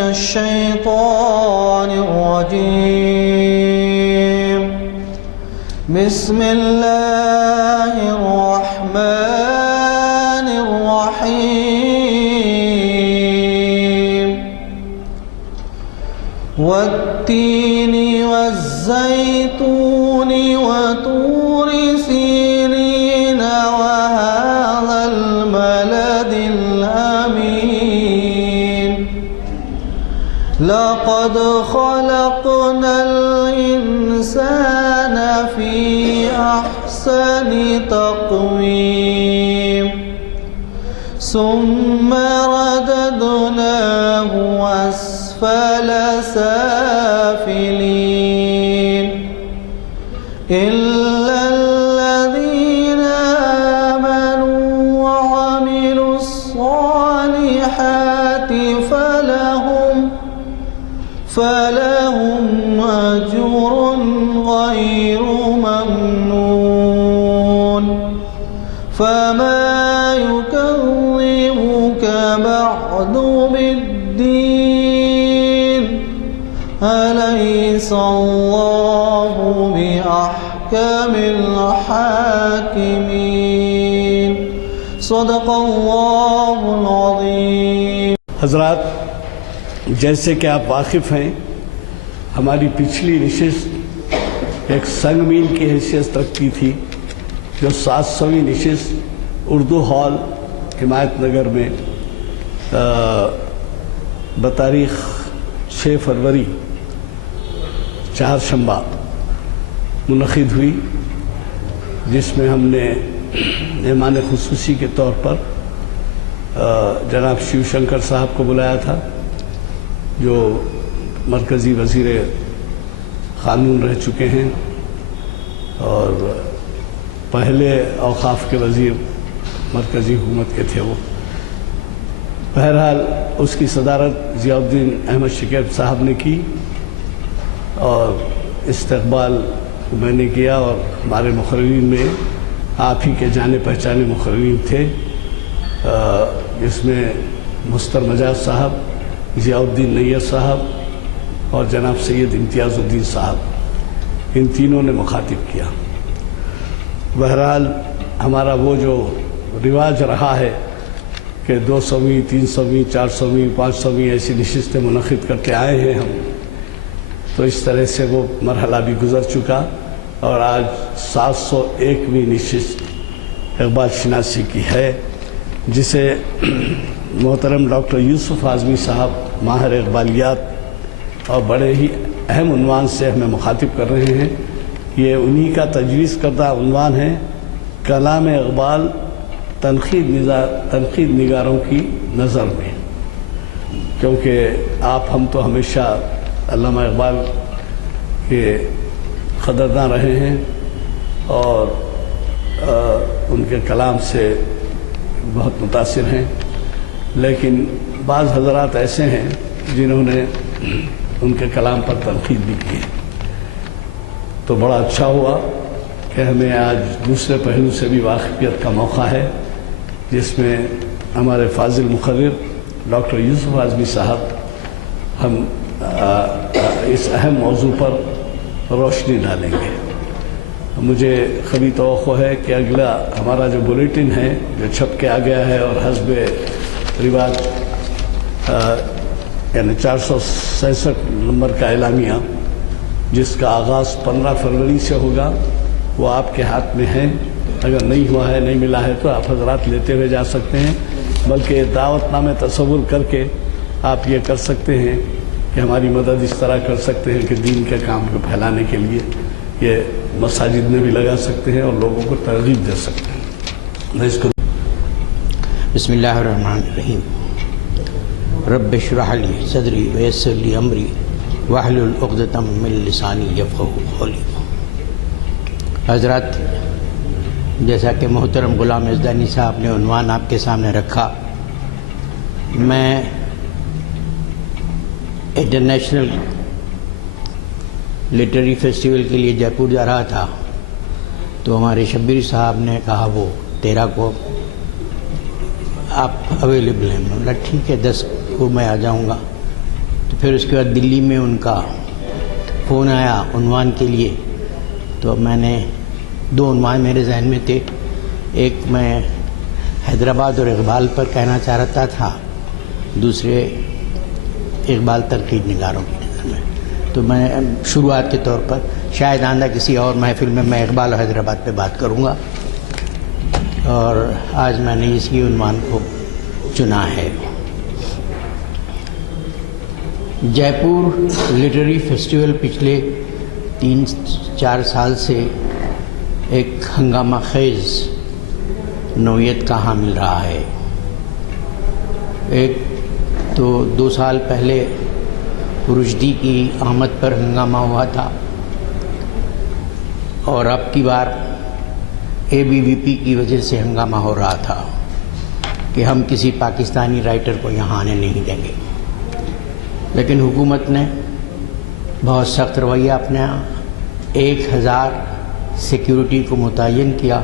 الشيطان الرجيم بسم الله الرحمن الرحيم والتين والزيتون وطور سينين وهذا البلد الأمين لقد خلقنا الإنسان في أحسن تقويم ثم رددناه أسفل سافلين إلا الذين آمنوا وعملوا الصالحات فلهم أجر غير ممنون فما يكذبك بعد بالدين أليس الله بأحكم الحاكمين صدق الله العظيم. حضرات، جیسے کہ آپ واقف ہیں، ہماری پچھلی نشست ایک سنگ میل کی حیثیت رکھتی تھی، جو 700ویں نشست اردو ہال حمایت نگر میں بتاریخ 6 فروری چہارشنبہ منعقد ہوئی، جس میں ہم نے مہمان خصوصی کے طور پر جناب شیو شنکر صاحب کو بلایا تھا، جو مرکزی وزیر قانون رہ چکے ہیں اور پہلے اوقاف کے وزیر مرکزی حکومت کے تھے وہ. بہرحال اس کی صدارت ضیاء الدین احمد شکیب صاحب نے کی اور استقبال میں نے کیا، اور ہمارے مقررین میں آپ ہی کے جانے پہچانے مقررین تھے، جس میں مستر مجاز صاحب، ضیاء الدین نیّر صاحب اور جناب سید امتیاز الدین صاحب. ان تینوں نے مخاطب کیا. بہرحال ہمارا وہ جو رواج رہا ہے کہ 200ویں 300ویں 400ویں 500ویں ایسی نشستیں منعقد کرتے آئے ہیں ہم، تو اس طرح سے وہ مرحلہ بھی گزر چکا، اور آج 701ویں نشست اقبال شناسی کی ہے، جسے محترم ڈاکٹر یوسف اعظمی صاحب ماہر اقبالیات اور بڑے ہی اہم عنوان سے ہمیں مخاطب کر رہے ہیں. یہ انہی کا تجویز کردہ عنوان ہے، کلام اقبال تنقید نگاروں کی نظر میں. کیونکہ آپ ہم تو ہمیشہ علامہ اقبال کے قدرداں رہے ہیں اور ان کے کلام سے بہت متاثر ہیں، لیکن بعض حضرات ایسے ہیں جنہوں نے ان کے کلام پر تنقید بھی کی. تو بڑا اچھا ہوا کہ ہمیں آج دوسرے پہلو سے بھی واقفیت کا موقع ہے، جس میں ہمارے فاضل مقرر ڈاکٹر یوسف اعظمی صاحب ہم اس اہم موضوع پر روشنی ڈالیں گے. مجھے قوی توقع ہے کہ اگلا ہمارا جو بلیٹن ہے جو چھپ کے آ گیا ہے، اور حسب رواج یعنی 466 نمبر کا اعلامیہ، جس کا آغاز 15 فروری سے ہوگا، وہ آپ کے ہاتھ میں ہے. اگر نہیں ہوا ہے، نہیں ملا ہے، تو آپ حضرات لیتے ہوئے جا سکتے ہیں، بلکہ دعوت نامے تصور کر کے آپ یہ کر سکتے ہیں کہ ہماری مدد اس طرح کر سکتے ہیں کہ دین کے کام کو پھیلانے کے لیے یہ مساجد میں بھی لگا سکتے ہیں اور لوگوں کو ترغیب دے سکتے ہیں. بسم اللہ الرحمن الرحیم. رب اشرح لی صدری ویسر لی امری واحلل عقدۃ من لسانی یفقہوا قولی. حضرات، جیسا کہ محترم غلام یزدانی صاحب نے عنوان آپ کے سامنے رکھا، میں انٹرنیشنل لٹریری فیسٹیول کے لیے جے پور جا رہا تھا، تو ہمارے شبیر صاحب نے کہا وہ 13 کو آپ اویلیبل ہیں. میں بولا ٹھیک ہے 10 کو میں آ جاؤں گا. تو پھر اس کے بعد دلی میں ان کا فون آیا عنوان کے لیے، تو میں نے 2 عنوان میرے ذہن میں تھے، ایک میں حیدرآباد اور اقبال پر کہنا چاہتا تھا، دوسرے اقبال تنقید نگاروں کی نظر میں. تو میں شروعات کے طور پر شاید آئندہ کسی اور محفل میں اقبال اور حیدرآباد پہ بات کروں گا، اور آج میں نے اسی عنوان کو چنا ہے. جے پور لٹریری فیسٹیول پچھلے 3-4 سال سے ایک ہنگامہ خیز نوعیت کا حامل رہا ہے. ایک تو 2 سال پہلے رشدی کی آمد پر ہنگامہ ہوا تھا، اور اب کی بار ABVP کی وجہ سے ہنگامہ ہو رہا تھا کہ ہم کسی پاکستانی رائٹر کو یہاں آنے نہیں دیں گے. لیکن حکومت نے بہت سخت رویہ اپنایا، 1000 سیکیورٹی کو متعین کیا،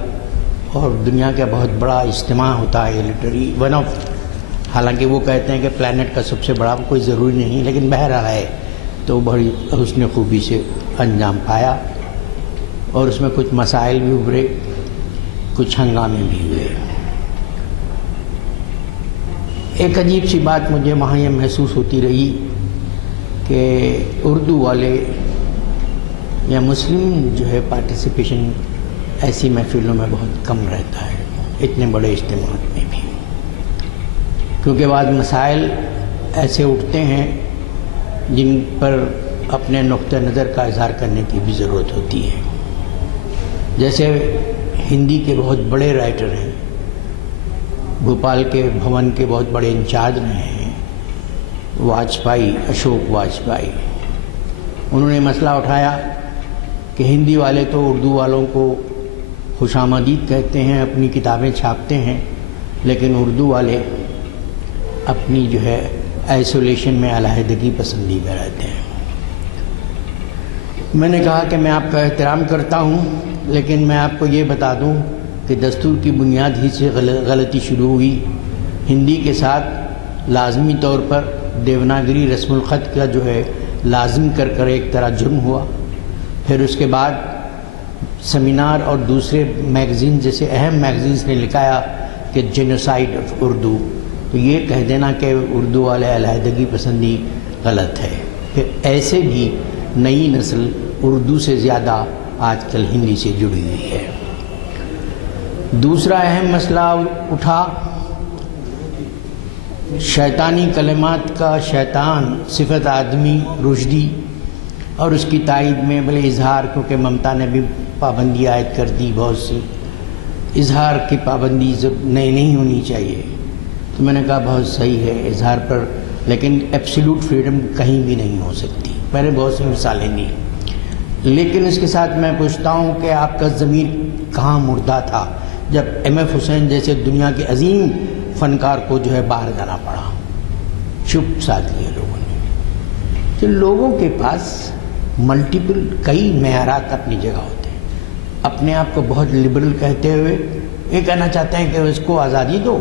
اور دنیا کا بہت بڑا اجتماع ہوتا ہے لٹریری ون آف، حالانکہ وہ کہتے ہیں کہ پلانٹ کا سب سے بڑا، کوئی ضروری نہیں، لیکن بہرحال ہے، تو بڑی حسن خوبی سے انجام پایا، اور اس میں کچھ مسائل بھی ابھرے، کچھ ہنگامے بھی ہوئے. ایک عجیب سی بات مجھے وہاں یہ محسوس ہوتی رہی کہ اردو والے یا مسلم جو ہے پارٹیسپیشن ایسی محفلوں میں بہت کم رہتا ہے، اتنے بڑے اجتماعات میں بھی، کیونکہ بعض مسائل ایسے اٹھتے ہیں جن پر اپنے نقطہ نظر کا اظہار کرنے کی بھی ضرورت ہوتی ہے. جیسے ہندی کے بہت بڑے رائٹر ہیں، بھوپال کے بھون کے بہت بڑے انچارج رہے ہیں، واجپئی، اشوک واجپئی. انہوں نے مسئلہ اٹھایا کہ ہندی والے تو اردو والوں کو خوش آمدید کہتے ہیں، اپنی کتابیں چھاپتے ہیں، لیکن اردو والے اپنی جو ہے آئسولیشن میں علیحدگی پسندیدہ رہتے ہیں. میں نے کہا کہ میں آپ کا احترام کرتا ہوں، لیکن میں آپ کو یہ بتا دوں کہ دستور کی بنیاد ہی سے غلطی شروع ہوئی. ہندی کے ساتھ لازمی طور پر دیوناگری رسم الخط کا جو ہے لازم کر ایک طرح جرم ہوا. پھر اس کے بعد سیمینار اور دوسرے میگزین جیسے اہم میگزینز نے لکھایا کہ جینوسائیڈ آف اردو. تو یہ کہہ دینا کہ اردو والے علیحدگی پسندی غلط ہے. پھر ایسے بھی نئی نسل اردو سے زیادہ آج کل ہندی سے جڑی ہوئی ہے. دوسرا اہم مسئلہ اٹھا شیطانی کلمات کا شیطان صفت آدمی رشدی اور اس کی تائید میں بھلے اظہار، کیونکہ ممتا نے بھی پابندی عائد کر دی، بہت سی اظہار کی پابندی نہیں ہونی چاہیے. تو میں نے کہا بہت صحیح ہے اظہار پر، لیکن ایبسلیوٹ فریڈم کہیں بھی نہیں ہو سکتی. میں نے بہت سی مثالیں دی، لیکن اس کے ساتھ میں پوچھتا ہوں کہ آپ کا ضمیر کہاں مردہ تھا جب MF حسین جیسے دنیا کے عظیم فنکار کو جو ہے باہر جانا پڑا؟ چپ ساتھ لیے لوگوں نے. تو لوگوں کے پاس ملٹیپل کئی معیارات اپنی جگہ ہوتے ہیں. اپنے آپ کو بہت لبرل کہتے ہوئے یہ کہنا چاہتے ہیں کہ اس کو آزادی دو،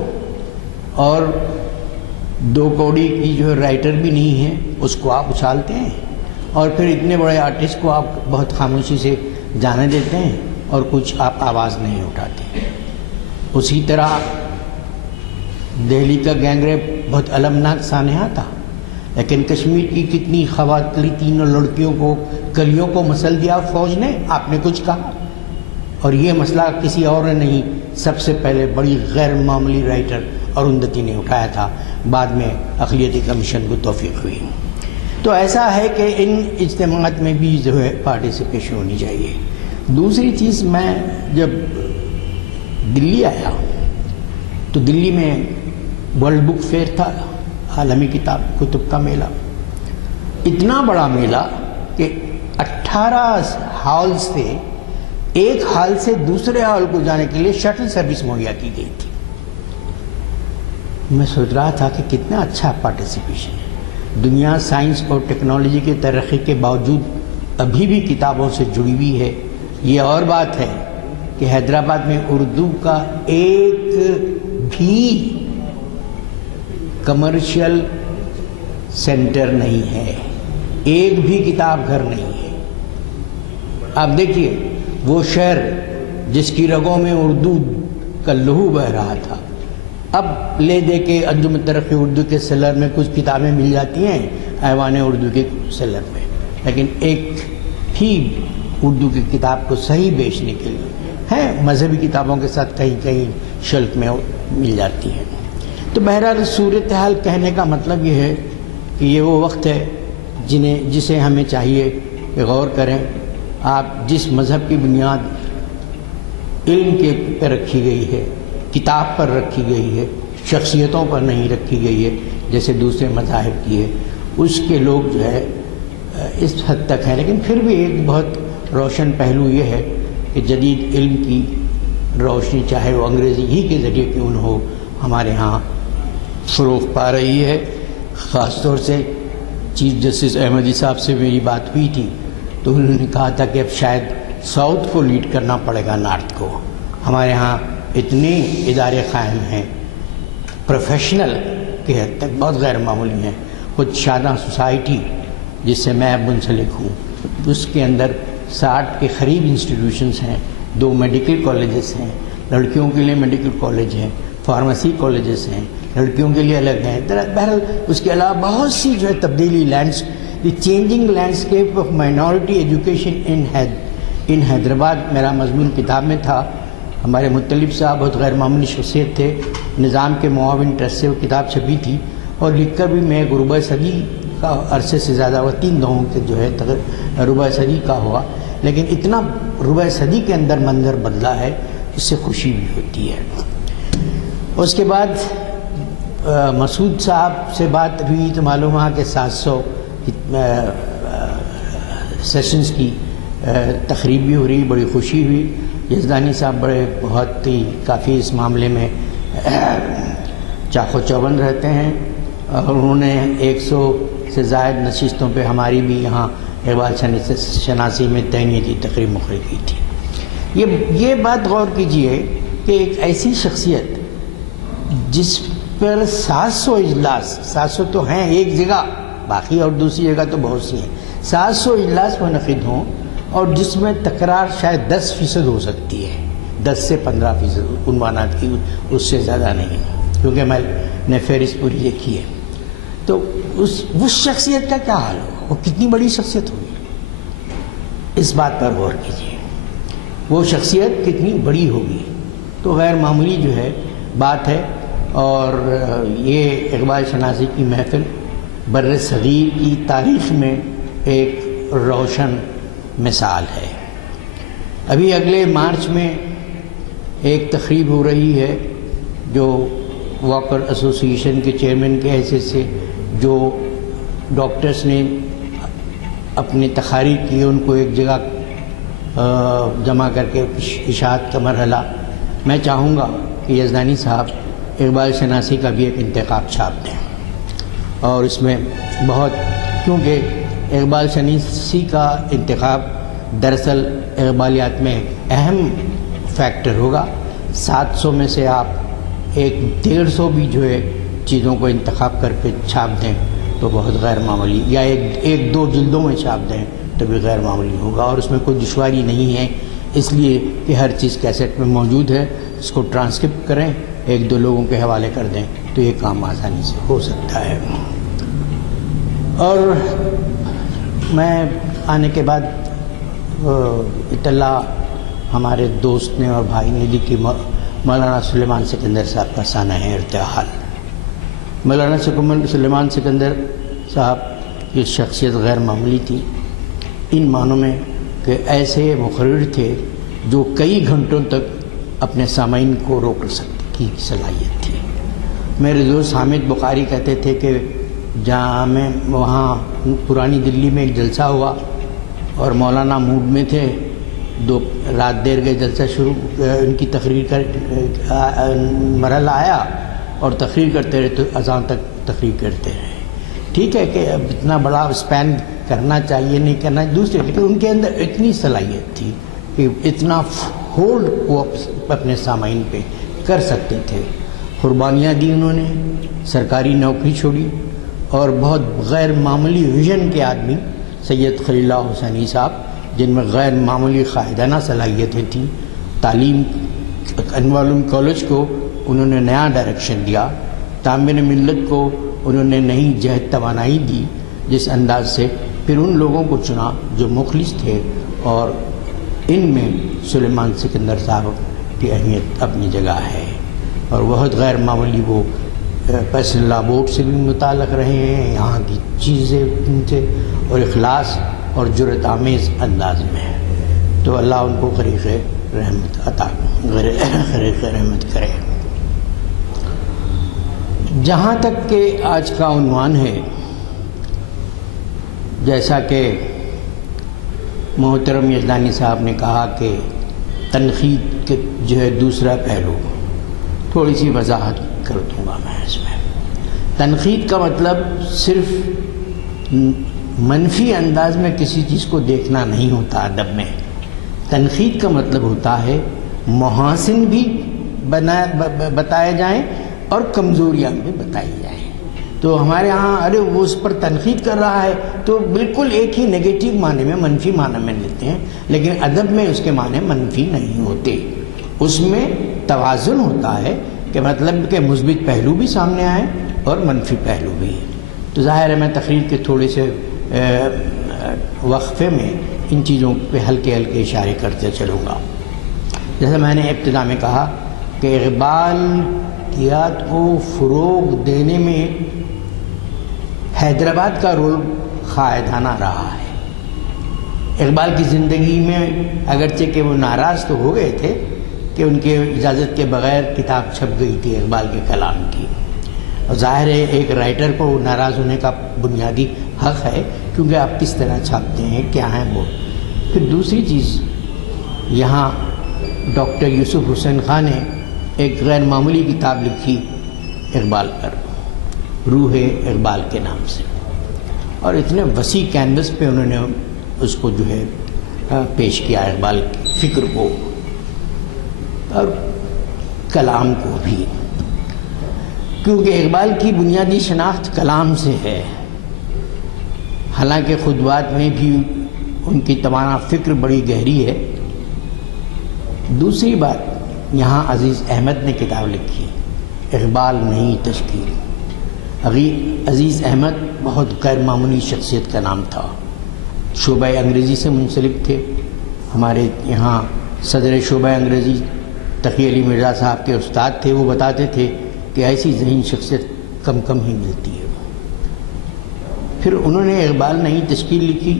اور 2 کوڑی کی جو ہے رائٹر بھی نہیں ہے اس کو آپ اچھالتے ہیں، اور پھر اتنے بڑے آرٹسٹ کو آپ بہت خاموشی سے جانے دیتے ہیں اور کچھ آپ آواز نہیں اٹھاتے. اسی طرح دہلی کا گینگ ریپ بہت المناک سانحہ تھا، لیکن کشمیر کی کتنی خواتین اور لڑکیوں کو کلیوں کو مسل دیا فوج نے، آپ نے کچھ کہا؟ اور یہ مسئلہ کسی اور نے نہیں، سب سے پہلے بڑی غیر معمولی رائٹر اروندھتی نے اٹھایا تھا، بعد میں اقلیتی کمیشن کو توفیق ہوئی. تو ایسا ہے کہ ان اجتماعات میں بھی جو ہے پارٹیسپیشن ہونی چاہیے. دوسری چیز، میں جب دلی آیا تو دلی میں ورلڈ بک فیئر تھا، عالمی کتب کا میلہ. اتنا بڑا میلہ کہ 18 ہال سے ایک ہال سے دوسرے ہال کو جانے کے لیے شٹل سروس مہیا کی گئی تھی. میں سوچ رہا تھا کہ کتنا اچھا پارٹیسپیشن ہے. دنیا سائنس اور ٹیکنالوجی کی ترقی کے باوجود ابھی بھی کتابوں سے جڑی ہوئی ہے. یہ اور بات ہے کہ حیدرآباد میں اردو کا ایک بھی کمرشل سینٹر نہیں ہے، ایک بھی کتاب گھر نہیں ہے۔ آپ دیکھیے وہ شہر جس کی رگوں میں اردو کا لہو بہہ رہا تھا، اب لے دے کے انجم ترقی اردو کے سیلر میں کچھ کتابیں مل جاتی ہیں، ایوان اردو کے سیلر میں، لیکن ایک بھی اردو کی کتاب کو صحیح بیچنے کے لیے ہیں، مذہبی کتابوں کے ساتھ کہیں کہیں شلف میں مل جاتی ہیں۔ تو بہرحال صورتحال کہنے کا مطلب یہ ہے کہ یہ وہ وقت ہے جسے ہمیں چاہیے کہ غور کریں۔ آپ جس مذہب کی بنیاد علم کے پر رکھی گئی ہے، کتاب پر رکھی گئی ہے، شخصیتوں پر نہیں رکھی گئی ہے جیسے دوسرے مذاہب کی ہے، اس کے لوگ جو ہے اس حد تک ہیں۔ لیکن پھر بھی ایک بہت روشن پہلو یہ ہے کہ جدید علم کی روشنی، چاہے وہ انگریزی ہی کے ذریعے کیوں نہ ہو، ہمارے ہاں فروغ پا رہی ہے۔ خاص طور سے چیف جسٹس احمدی صاحب سے میری بات ہوئی تھی تو انہوں نے کہا تھا کہ اب شاید ساؤتھ کو لیڈ کرنا پڑے گا نارتھ کو۔ ہمارے ہاں اتنے ادارے قائم ہیں پروفیشنل کی حد تک، بہت غیر معمولی ہیں۔ خود شاداں سوسائٹی جس سے میں منسلک ہوں، اس کے اندر 60 کے قریب انسٹیٹیوشنز ہیں، 2 میڈیکل کالجز ہیں، لڑکیوں کے لیے میڈیکل کالج ہیں، فارمیسی کالجز ہیں، لڑکیوں کے لیے الگ ہیں۔ بہرحال اس کے علاوہ بہت سی جو ہے تبدیلی، the changing landscape of minority education in Hyderabad میرا مضمون کتاب میں تھا۔ ہمارے مطلب صاحب بہت غیر معمولی شخصیت تھے، نظام کے معاون ٹرسٹ سے وہ کتاب چھپی تھی، اور لکھ کر بھی میں ربع صدی کا عرصے سے زیادہ ہوا، 3 دہوں کے جو ہے ربع صدی کا ہوا، لیکن اتنا ربع صدی کے اندر منظر بدلا ہے، اس سے خوشی بھی ہوتی ہے۔ اس کے بعد مسعود صاحب سے بات ہوئی تو معلوم ہوا کہ 700 سیشنز کی تقریب بھی ہو رہی، بڑی خوشی ہوئی۔ یزدانی صاحب بہت ہی کافی اس معاملے میں چاق و چوبند رہتے ہیں، اور انہوں نے 100 سے زائد نشستوں پہ ہماری بھی یہاں اقبال شناسی میں تعینیتی تقریب مقرر کی تھی۔ یہ بات غور کیجئے کہ ایک ایسی شخصیت جس پر 700 اجلاس، 700 تو ہیں ایک جگہ، باقی اور دوسری جگہ تو بہت سی ہیں، 700 اجلاس منعقد ہوں، اور جس میں تکرار شاید 10% ہو سکتی ہے، 10 سے 15% عنوانات کی، اس سے زیادہ نہیں، کیونکہ میں نے فہرست پوری دیکھی ہے۔ تو اس شخصیت کا کیا حال ہوگا، وہ کتنی بڑی شخصیت ہوگی، اس بات پر غور کیجیے، وہ شخصیت کتنی بڑی ہوگی۔ تو غیر معمولی جو ہے بات ہے، اور یہ اقبال شناسی کی محفل بر صغیر کی تاریخ میں ایک روشن مثال ہے۔ ابھی اگلے مارچ میں ایک تقریب ہو رہی ہے جو واکر ایسوسی ایشن کے چیئرمین کے حیثیت سے جو ڈاکٹرز نے اپنی تقاریر کی، ان کو ایک جگہ جمع کر کے اشاعت کا مرحلہ، میں چاہوں گا کہ یزدانی صاحب اقبال شناسی کا بھی ایک انتخاب چھاپ دیں، اور اس میں بہت، کیونکہ اقبال شناسی کا انتخاب دراصل اقبالیات میں اہم فیکٹر ہوگا۔ 700 میں سے آپ 150 بھی جو ہے چیزوں کو انتخاب کر کے چھاپ دیں تو بہت غیر معمولی، یا ایک دو جلدوں میں چھاپ دیں تو بھی غیر معمولی ہوگا، اور اس میں کوئی دشواری نہیں ہے، اس لیے کہ ہر چیز کیسٹ میں موجود ہے، اس کو ٹرانسکرپٹ کریں، 1-2 لوگوں کے حوالے کر دیں تو یہ کام آسانی سے ہو سکتا ہے۔ اور میں آنے کے بعد اطلاع ہمارے دوست نے اور بھائی نے دی کہ مولانا سلیمان سکندر صاحب کا سانحہ ارتحال۔ مولانا سلیمان سکندر صاحب کی شخصیت غیر معمولی تھی، ان معنوں میں کہ ایسے مقرر تھے جو کئی گھنٹوں تک اپنے سامعین کو روک سکنے کی صلاحیت تھی۔ میرے دوست حامد بخاری کہتے تھے کہ جہاں میں وہاں پرانی دلی میں ایک جلسہ ہوا اور مولانا موڈ میں تھے، رات دیر گئے، جلسہ شروع، ان کی تقریر کا مرحلہ آیا اور تقریر کرتے رہے تو اذان تک تقریر کرتے رہے۔ ٹھیک ہے کہ اب اتنا بڑا اسپین کرنا چاہیے نہیں کرنا دوسرے، لیکن ان کے اندر اتنی صلاحیت تھی کہ اتنا ہولڈ وہ اپنے سامعین پہ کر سکتے تھے۔ قربانیاں دی انہوں نے، سرکاری نوکری چھوڑی اور بہت غیر معمولی ویژن کے آدمی سید خلیل اللہ حسینی صاحب، جن میں غیر معمولی قائدانہ صلاحیتیں تھیں. تعلیم انوار العلوم کالج کو انہوں نے نیا ڈائریکشن دیا، تعمیر ملت کو انہوں نے نئی جہد توانائی دی، جس انداز سے پھر ان لوگوں کو چنا جو مخلص تھے، اور ان میں سلیمان سکندر صاحب کی اہمیت اپنی جگہ ہے. اور بہت غیر معمولی وہ پیسن لا بورڈ سے بھی متعلق رہے ہیں، یہاں کی چیزیں ان سے اور اخلاص اور جرأت آمیز انداز میں ہے. تو اللہ ان کو غریق رحمت عطا غریق رحمت کرے. جہاں تک کہ آج کا عنوان ہے، جیسا کہ محترم یزدانی صاحب نے کہا کہ تنقید کے جو ہے دوسرا پہلو، تھوڑی سی وضاحت کر دوں گا میں اس میں. تنقید کا مطلب صرف منفی انداز میں کسی چیز کو دیکھنا نہیں ہوتا. ادب میں تنقید کا مطلب ہوتا ہے محاسن بھی بتائے جائیں اور کمزوریاں بھی بتائی جائیں. تو ہمارے ہاں ارے وہ اس پر تنقید کر رہا ہے تو بالکل ایک ہی نگیٹو معنی میں، منفی معنی میں لیتے ہیں، لیکن ادب میں اس کے معنی منفی نہیں ہوتے. اس میں توازن ہوتا ہے کہ مطلب کہ مثبت پہلو بھی سامنے آئے اور منفی پہلو بھی. تو ظاہر ہے میں تقریر کے تھوڑے سے وقفے میں ان چیزوں پہ ہلکے ہلکے اشارے کرتے چلوں گا. جیسے میں نے ابتدا میں کہا کہ اقبالیات کو فروغ دینے میں حیدرآباد کا رول قائدانہ رہا ہے. اقبال کی زندگی میں اگرچہ کہ وہ ناراض تو ہو گئے تھے کہ ان کے اجازت کے بغیر کتاب چھپ گئی تھی اقبال کے کلام کی، اور ظاہر ہے ایک رائٹر کو ناراض ہونے کا بنیادی حق ہے، کیونکہ آپ کس طرح چھاپتے ہیں، کیا ہیں وہ. پھر دوسری چیز، یہاں ڈاکٹر یوسف حسین خان نے ایک غیر معمولی کتاب لکھی اقبال پر، روح اقبال کے نام سے، اور اتنے وسیع کینوس پہ انہوں نے اس کو جو ہے پیش کیا، اقبال کی فکر کو اور کلام کو بھی، کیونکہ اقبال کی بنیادی شناخت کلام سے ہے. حالانکہ خطبات میں بھی ان کی تمام فکر بڑی گہری ہے. دوسری بات، یہاں عزیز احمد نے کتاب لکھی اقبال نئی تشکیل. عزیز احمد بہت غیر معمولی شخصیت کا نام تھا، شعبہ انگریزی سے منسلک تھے. ہمارے یہاں صدر شعبہ انگریزی تقی علی مرزا صاحب کے استاد تھے. وہ بتاتے تھے کہ ایسی ذہین شخصیت کم ہی ملتی ہے. پھر انہوں نے اقبال نئی تشکیل لکھی،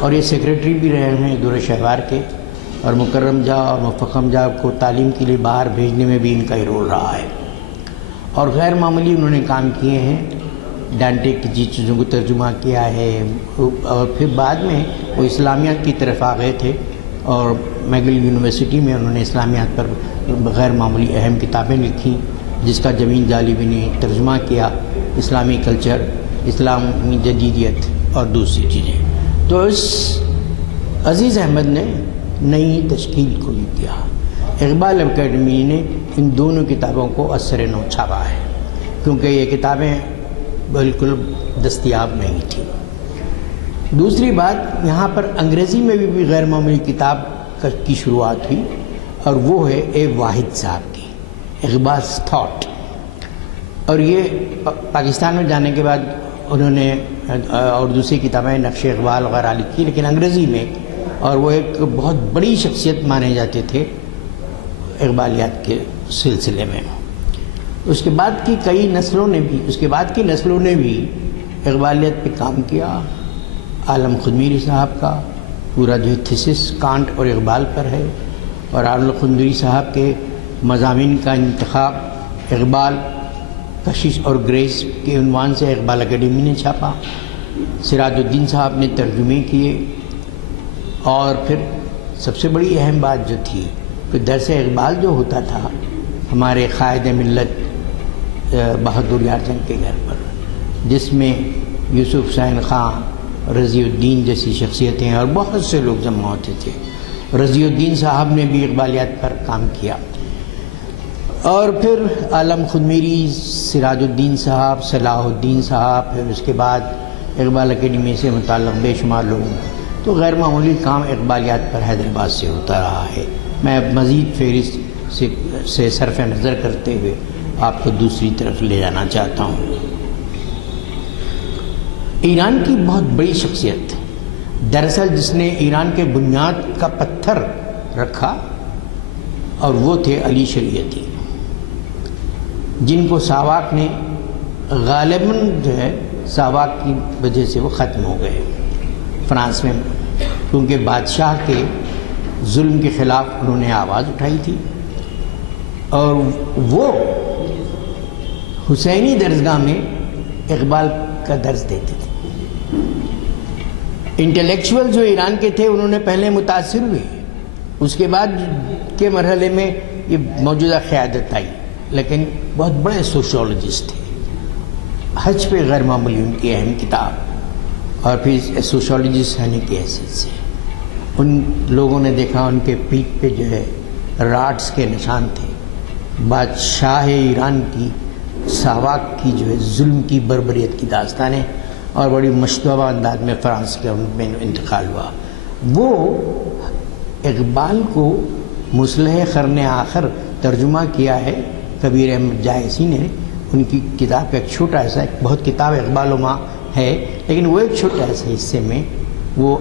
اور یہ سیکریٹری بھی رہے ہیں دور شہوار کے، اور مکرم جا اور مفخم جا کو تعلیم کے لیے باہر بھیجنے میں بھی ان کا ہی رول رہا ہے. اور غیر معمولی انہوں نے کام کیے ہیں. ڈانٹے کی جی چیزوں کو ترجمہ کیا ہے، اور پھر بعد میں وہ اسلامیات کی طرف آ گئے تھے، اور میگل یونیورسٹی میں انہوں نے اسلامیات پر غیر معمولی اہم کتابیں لکھیں، جس کا جمین جالیبی نے ترجمہ کیا، اسلامی کلچر، اسلامی جدیدیت اور دوسری چیزیں. تو اس عزیز احمد نے نئی تشکیل کو بھی کیا. اقبال اکیڈمی نے ان دونوں کتابوں کو اثر نو چھاپا ہے، کیونکہ یہ کتابیں بالکل دستیاب نہیں تھیں. دوسری بات، یہاں پر انگریزی میں بھی غیر معمولی کتاب کی شروعات ہوئی، اور وہ ہے اے واحد صاحب کی اقبال's تھاٹ. اور یہ پاکستان میں جانے کے بعد انہوں نے اور دوسری کتابیں نقش اقبال وغیرہ لکھی، لیکن انگریزی میں، اور وہ ایک بہت بڑی شخصیت مانے جاتے تھے اقبالیات کے سلسلے میں. اس کے بعد کی نسلوں نے بھی اقبالیت پہ کام کیا. عالم خود میری صاحب کا پورا جو تھیسس کانٹ اور اقبال پر ہے، اور عالم خود میری صاحب کے مضامین کا انتخاب اقبال، کشش اور گریس کے عنوان سے اقبال اکیڈمی نے چھاپا. سراج الدین صاحب نے ترجمے کیے. اور پھر سب سے بڑی اہم بات جو تھی کہ درس اقبال جو ہوتا تھا ہمارے قائد ملت بہادر یار جنگ کے گھر پر، جس میں یوسف حسین خان، رضی الدین جیسی شخصیتیں اور بہت سے لوگ جمع ہوتے تھے. رضی الدین صاحب نے بھی اقبالیات پر کام کیا. اور پھر عالم خود میری، سراج الدین صاحب، صلاح الدین صاحب، پھر اس کے بعد اقبال اکیڈمی سے متعلق بے شمار لوگوں، تو غیر معمولی کام اقبالیات پر حیدرآباد سے ہوتا رہا ہے۔ میں اب مزید فہرست سے صرف نظر کرتے ہوئے آپ کو دوسری طرف لے جانا چاہتا ہوں۔ ایران کی بہت بڑی شخصیت، دراصل جس نے ایران کے بنیاد کا پتھر رکھا، اور وہ تھے علی شریعتی، جن کو ساواک نے غالباً جو ہے ساواک کی وجہ سے وہ ختم ہو گئے فرانس میں، کیونکہ بادشاہ کے ظلم کے خلاف انہوں نے آواز اٹھائی تھی، اور وہ حسینی درسگاہ میں اقبال کا درس دیتے تھے۔ انٹلیکچوئل جو ایران کے تھے انہوں نے پہلے متاثر ہوئے، اس کے بعد کے مرحلے میں یہ موجودہ قیادت آئی، لیکن بہت بڑے سوشولوجسٹ تھے۔ حج پہ غیر معمولی ان کی اہم کتاب، اور پھر سوشولوجسٹ ہونے کی حیثیت سے ان لوگوں نے دیکھا ان کے پیٹھ پہ جو ہے راڈس کے نشان تھے، بادشاہ ایران کی ساواک کی جو ہے ظلم کی بربریت کی داستانیں، اور بڑی مشتبہ انداز میں فرانس کے میں انتقال ہوا۔ وہ اقبال کو مصلح قرن آخر ترجمہ کیا ہے کبیر احمد جائسی نے، ان کی کتاب کا ایک چھوٹا ایسا، بہت کتاب اقبال و ماں ہے، لیکن وہ ایک چھوٹا ایسا حصے میں وہ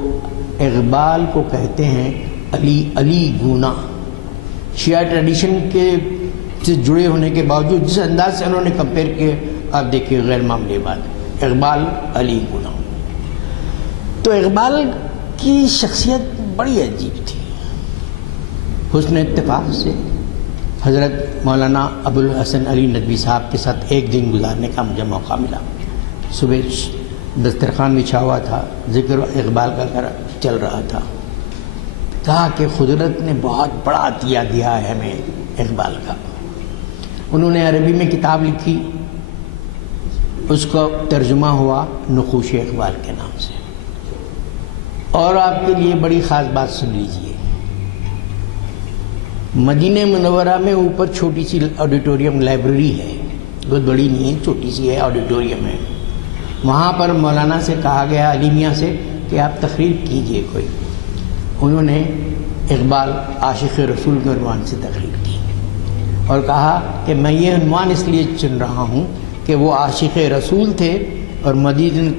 اقبال کو کہتے ہیں علی گونا۔ شیعہ ٹریڈیشن کے سے جڑے ہونے کے باوجود جس انداز سے انہوں نے کمپیئر کیا، آپ دیکھیے غیر معمولی بات، اقبال علی گونا۔ تو اقبال کی شخصیت بڑی عجیب تھی۔ حسن اتفاق سے حضرت مولانا ابو الحسن علی ندوی صاحب کے ساتھ ایک دن گزارنے کا مجھے موقع ملا۔ صبح دسترخوان بچھا ہوا تھا، ذکر اقبال کا چل رہا تھا، کہا کہ قدرت نے بہت بڑا عطیہ دیا ہے ہمیں اقبال کا۔ انہوں نے عربی میں کتاب لکھی، اس کا ترجمہ ہوا نقوش اقبال کے نام سے۔ اور آپ کے لیے بڑی خاص بات سن لیجئے، مدینہ منورہ میں اوپر چھوٹی سی آڈیٹوریم لائبریری ہے، بہت بڑی نہیں ہے، چھوٹی سی ہے، آڈیٹوریم ہے۔ وہاں پر مولانا سے کہا گیا، علی میاں سے، کہ آپ تقریر کیجئے کوئی۔ انہوں نے اقبال عاشق رسول کے عنوان سے تقریر کی، اور کہا کہ میں یہ عنوان اس لیے چن رہا ہوں کہ وہ عاشق رسول تھے، اور مدینہ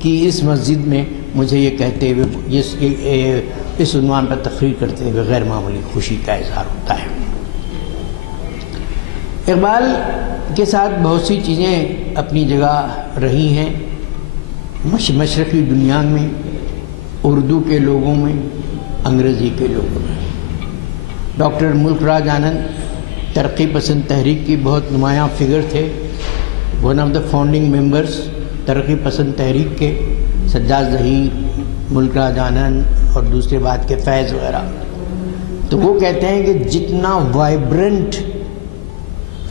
کی اس مسجد میں مجھے یہ کہتے ہوئے اس عنوان پر تقریر کرتے ہوئے غیر معمولی خوشی کا اظہار ہوتا ہے۔ اقبال کے ساتھ بہت سی چیزیں اپنی جگہ رہی ہیں، مشرقی دنیا میں، اردو کے لوگوں میں، انگریزی کے لوگوں میں۔ ڈاکٹر ملک راج آنند ترقی پسند تحریک کی بہت نمایاں فگر تھے، one of the founding members ترقی پسند تحریک کے، سجاد ظہیر، ملک راج آنند اور دوسرے بات کے فیض وغیرہ۔ تو وہ کہتے ہیں کہ جتنا وائبرنٹ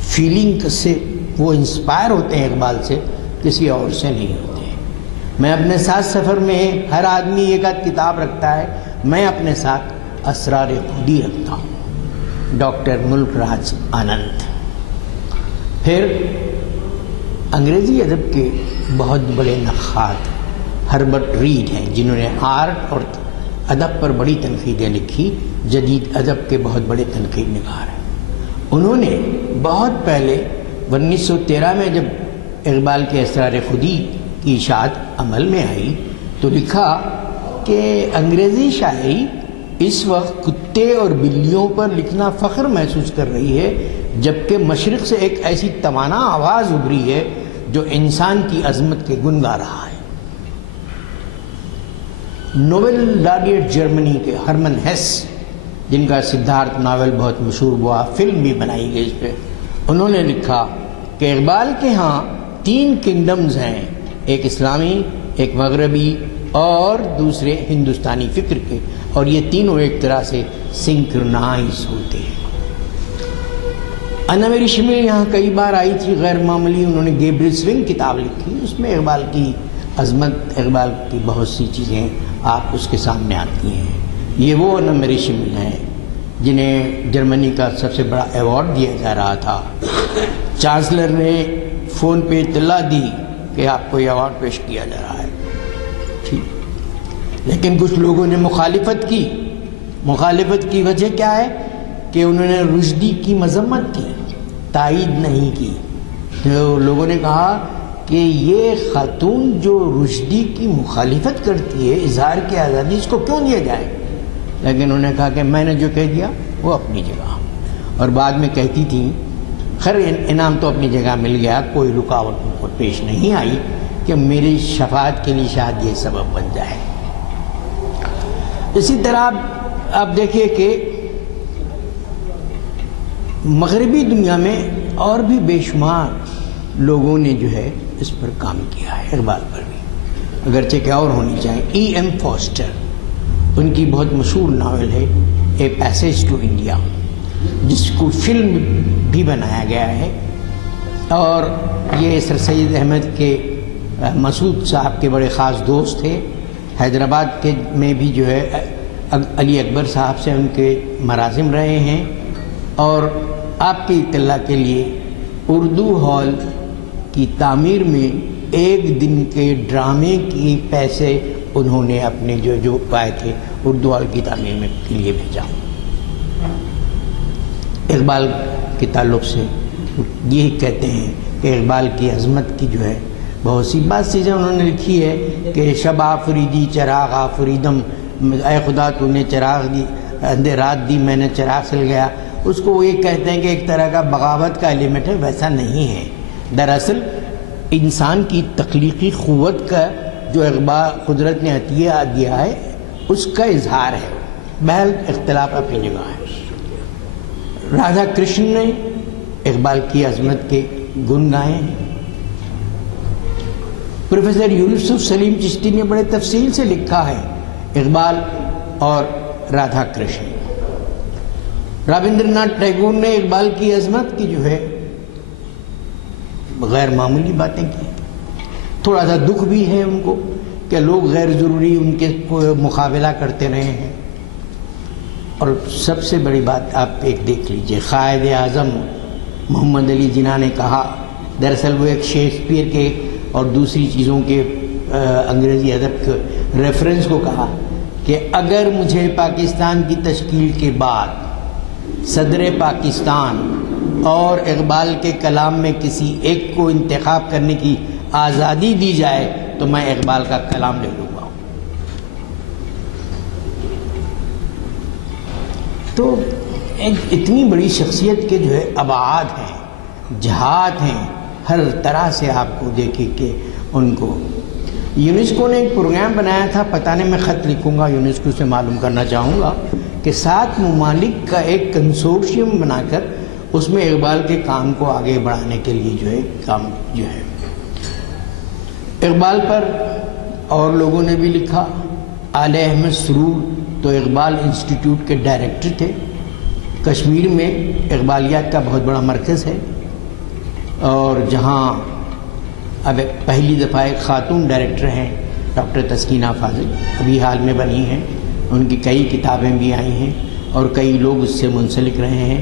فیلنگ سے وہ انسپائر ہوتے ہیں اقبال سے، کسی اور سے نہیں ہوتے۔ میں اپنے ساتھ سفر میں، ہر آدمی ایک آدھ کتاب رکھتا ہے، میں اپنے ساتھ اسرار خودی رکھتا ہوں۔ ڈاکٹر ملک راج آنند۔ پھر انگریزی ادب کے بہت بڑے نخاد ہربرٹ ریڈ ہیں، جنہوں نے آرٹ اور ادب پر بڑی تنقیدیں لکھی، جدید ادب کے بہت بڑے تنقید نگار ہیں۔ انہوں نے بہت پہلے 1913 میں جب اقبال کے اسرار خودی کی اشاعت عمل میں آئی تو لکھا کہ انگریزی شاعری اس وقت کتے اور بلیوں پر لکھنا فخر محسوس کر رہی ہے، جبکہ مشرق سے ایک ایسی توانا آواز ابھری ہے جو انسان کی عظمت کے گن گا رہا ہے۔ نوبل لاریٹ جرمنی کے ہرمن ہیس، جن کا سدھارتھ ناول بہت مشہور ہوا، فلم بھی بنائی گئی اس پہ، انہوں نے لکھا کہ اقبال کے ہاں 3 کنگڈمز ہیں، ایک اسلامی، ایک مغربی اور دوسرے ہندوستانی فکر کے، اور یہ تینوں ایک طرح سے سنکرنائز ہوتے ہیں۔ انا میری شمل یہاں کئی بار آئی تھی، غیر معمولی، انہوں نے گیبریل سوئنگ کتاب لکھی، اس میں اقبال کی عظمت، اقبال کی بہت سی چیزیں آپ اس کے سامنے آتی ہیں۔ یہ وہ انا میری شمل ہیں جنہیں جرمنی کا سب سے بڑا ایوارڈ دیا جا رہا تھا، چانسلر نے فون پہ اطلاع دی کہ آپ کو یہ ایوارڈ پیش کیا جا رہا ہے، ٹھیک، لیکن کچھ لوگوں نے مخالفت کی۔ مخالفت کی وجہ کیا ہے کہ انہوں نے رشدی کی مذمت کی، تائید نہیں کی۔ تو لوگوں نے کہا کہ یہ خاتون جو رشدی کی مخالفت کرتی ہے، اظہار کی آزادی، اس کو کیوں دیا جائے؟ لیکن انہوں نے کہا کہ میں نے جو کہہ دیا وہ اپنی جگہ، اور بعد میں کہتی تھیں خیر انعام تو اپنی جگہ مل گیا، کوئی رکاوٹ ان کو پیش نہیں آئی کہ میری شفاعت کے لیے شاید یہ سبب بن جائے۔ اسی طرح آپ دیکھیے کہ مغربی دنیا میں اور بھی بے شمار لوگوں نے جو ہے اس پر کام کیا ہے، اقبال پر بھی، اگرچہ کہ اور ہونی چاہیے۔ ای ایم فاسٹر، ان کی بہت مشہور ناول ہے اے پیسیج ٹو انڈیا، جس کو فلم بھی بنایا گیا ہے، اور یہ سر سید احمد کے مسعود صاحب کے بڑے خاص دوست تھے۔ حیدرآباد کے میں بھی جو ہے علی اکبر صاحب سے ان کے مراسم رہے ہیں، اور آپ کی اطلاع کے لیے اردو ہال کی تعمیر میں ایک دن کے ڈرامے کی پیسے انہوں نے اپنے جو پائے تھے اردو ہال کی تعمیر میں کے لیے بھیجا۔ اقبال کے تعلق سے یہی کہتے ہیں کہ اقبال کی عظمت کی جو ہے بہت سی بات چیزیں انہوں نے لکھی ہے کہ شب آفریدی چراغ آفریدم، اے خدا تو نے چراغ دی، اندھے رات دی میں نے چراغ سل گیا۔ اس کو وہ یہ کہتے ہیں کہ ایک طرح کا بغاوت کا ایلیمنٹ ہے، ویسا نہیں ہے۔ دراصل انسان کی تخلیقی قوت کا جو اقبال قدرت نے عطیہ دیا ہے اس کا اظہار ہے۔ بہرحال اختلاف اپنی جگہ ہے۔ رادھا کرشن نے اقبال کی عظمت کے گن گائے ہیں۔ پروفیسر یوسف سلیم چشتی نے بڑے تفصیل سے لکھا ہے اقبال اور رادھا کرشن۔ رابندر ناتھ ٹیگور نے اقبال کی عظمت کی جو ہے غیر معمولی باتیں کی۔ تھوڑا سا دکھ بھی ہے ان کو کہ لوگ غیر ضروری ان کے مقابلہ کرتے رہے ہیں۔ اور سب سے بڑی بات آپ ایک دیکھ لیجئے، قائد اعظم محمد علی جناح نے کہا، دراصل وہ ایک شیکسپیئر کے اور دوسری چیزوں کے انگریزی ادب کے ریفرنس کو کہا کہ اگر مجھے پاکستان کی تشکیل کے بعد صدر پاکستان اور اقبال کے کلام میں کسی ایک کو انتخاب کرنے کی آزادی دی جائے تو میں اقبال کا کلام لے لوں گا۔ تو ایک اتنی بڑی شخصیت کے جو ہے ابعاد ہیں، جہات ہیں، ہر طرح سے آپ کو دیکھیں کہ ان کو یونیسکو نے ایک پروگرام بنایا تھا، پتہ نہیں میں خط لکھوں گا یونیسکو سے معلوم کرنا چاہوں گا کہ 7 ممالک کا ایک کنسورشیم بنا کر اس میں اقبال کے کام کو آگے بڑھانے کے لیے جو ہے کام جو ہے۔ اقبال پر اور لوگوں نے بھی لکھا۔ آل احمد سرور تو اقبال انسٹیٹیوٹ کے ڈائریکٹر تھے۔ کشمیر میں اقبالیات کا بہت بڑا مرکز ہے، اور جہاں اب پہلی دفعہ ایک خاتون ڈائریکٹر ہیں ڈاکٹر تسکینہ فاضل، ابھی حال میں بنی ہیں، ان کی کئی کتابیں بھی آئی ہیں اور کئی لوگ اس سے منسلک رہے ہیں،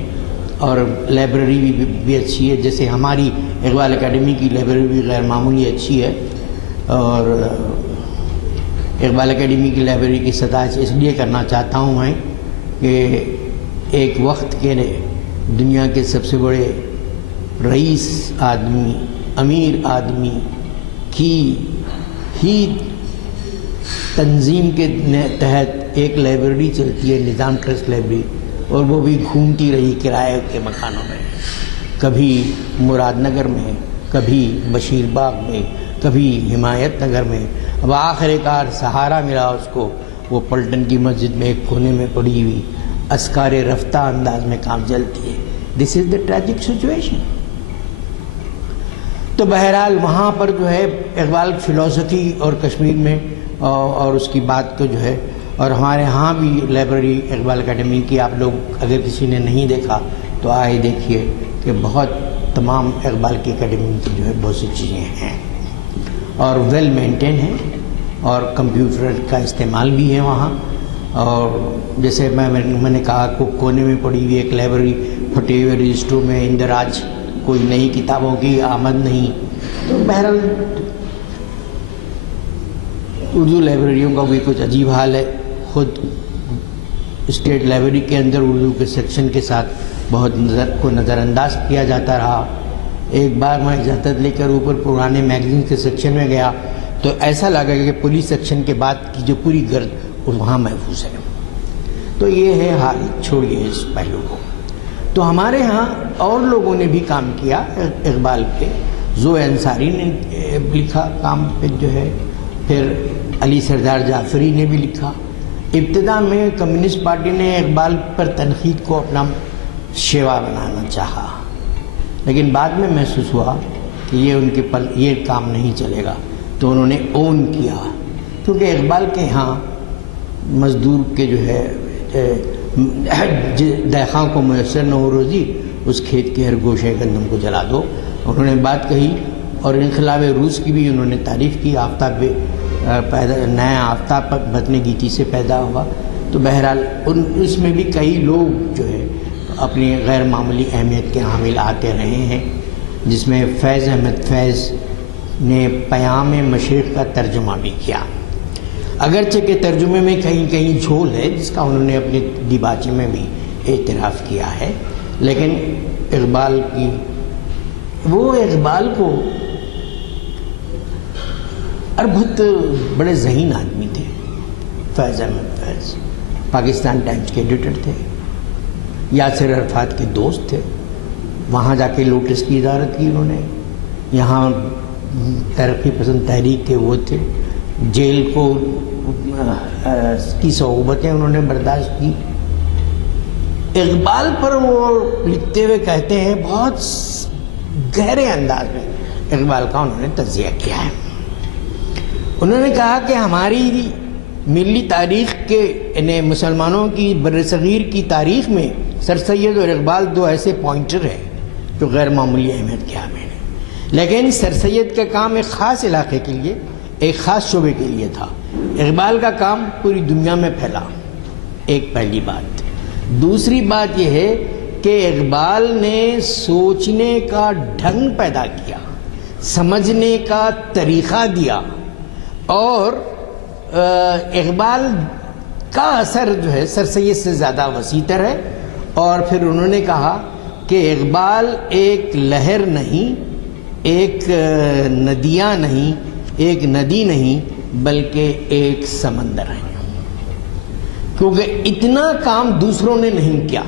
اور لائبریری بھی اچھی ہے، جیسے ہماری اقبال اکیڈمی کی لائبریری بھی غیر معمولی اچھی ہے۔ اور اقبال اکیڈمی کی لائبریری کی ستائش اس لیے کرنا چاہتا ہوں میں کہ ایک وقت کے دنیا کے سب سے بڑے رئیس آدمی، امیر آدمی کی ہی تنظیم کے تحت ایک لائبریری چلتی ہے، نظام ٹرسٹ لائبریری، اور وہ بھی گھومتی رہی کرائے کے مکانوں میں، کبھی مراد نگر میں، کبھی بشیر باغ میں، کبھی حمایت نگر میں۔ اب آخر کار سہارا ملا اس کو، وہ پلٹن کی مسجد میں ایک کونے میں پڑی ہوئی اسکار رفتہ انداز میں کام چلتی ہے۔ دس از دا ٹریجک سچویشن۔ تو بہرحال وہاں پر جو ہے اقبال فلسفی اور کشمیر میں اور اس کی بات کو جو ہے، اور ہمارے ہاں بھی لائبریری اقبال اکیڈمی کی آپ لوگ اگر کسی نے نہیں دیکھا تو آئے دیکھیے کہ بہت تمام اقبال کی اکیڈمی کی جو ہے بہت سی چیزیں ہیں اور ویل مینٹین ہیں، اور کمپیوٹر کا استعمال بھی ہے وہاں، اور جیسے میں نے کہا کونے میں پڑی ہوئی ایک لائبریری پھٹے ہوئے رجسٹروں میں اندراج، کوئی نئی کتابوں کی آمد نہیں. تو بہرحال اردو لائبریریوں کا بھی کچھ عجیب حال ہے. خود اسٹیٹ لائبریری کے اندر اردو کے سیکشن کے ساتھ بہت نظر انداز کیا جاتا رہا. ایک بار میں اجازت لے کر اوپر پرانے میگزین کے سیکشن میں گیا تو ایسا لگا کہ پولیس سیکشن کے بعد کی جو پوری گرد وہاں محفوظ ہے. تو یہ ہے حال، چھوڑیے اس پہلو کو. تو ہمارے ہاں اور لوگوں نے بھی کام کیا اقبال پہ. ذو انصاری نے لکھا کام پہ جو ہے، پھر علی سردار جعفری نے بھی لکھا. ابتدا میں کمیونسٹ پارٹی نے اقبال پر تنقید کو اپنا شیوا بنانا چاہا، لیکن بعد میں محسوس ہوا کہ یہ ان کے پر یہ کام نہیں چلے گا، تو انہوں نے اون کیا. کیونکہ اقبال کے ہاں مزدور کے جو ہے دہقاں کو میسر نہ ہو روزی، اس کھیت کے ہر گوشے گندم کو جلا دو. انہوں نے بات کہی اور انقلاب روس کی بھی انہوں نے تعریف کی. آفتاب نیا آفتاب بطن گیتی سے پیدا ہوا. تو بہرحال اس میں بھی کئی لوگ جو ہے اپنی غیر معمولی اہمیت کے حامل آتے رہے ہیں، جس میں فیض احمد فیض نے پیام مشرق کا ترجمہ بھی کیا. اگرچہ کہ ترجمے میں کہیں کہیں جھول ہے جس کا انہوں نے اپنے دیباچے میں بھی اعتراف کیا ہے، لیکن اقبال کی وہ اقبال کو اور بہت بڑے ذہین آدمی تھے. فیض احمد فیض پاکستان ٹائمز کے ایڈیٹر تھے، یاسر عرفات کے دوست تھے. وہاں جا کے لوٹس کی وزارت کی انہوں نے، یہاں ترقی پسند تحریک کے وہ تھے. جیل کو کی صعوبتیں انہوں نے برداشت کی. اقبال پر وہ لکھتے ہوئے کہتے ہیں، بہت گہرے انداز میں اقبال کا انہوں نے تجزیہ کیا ہے. انہوں نے کہا کہ ہماری ملی تاریخ کے یعنی مسلمانوں کی برصغیر کی تاریخ میں سر سید اور اقبال دو ایسے پوائنٹر ہیں جو غیر معمولی اہمیت کے حامل ہیں. لیکن سر سید کا کام ایک خاص علاقے کے لیے، ایک خاص شعبے کے لیے تھا. اقبال کا کام پوری دنیا میں پھیلا. ایک پہلی بات. دوسری بات یہ ہے کہ اقبال نے سوچنے کا ڈھنگ پیدا کیا، سمجھنے کا طریقہ دیا، اور اقبال کا اثر جو ہے سر سید سے زیادہ وسیع تر ہے. اور پھر انہوں نے کہا کہ اقبال ایک لہر نہیں، ایک ندیاں نہیں، ایک ندی نہیں، بلکہ ایک سمندر ہے. کیونکہ اتنا کام دوسروں نے نہیں کیا.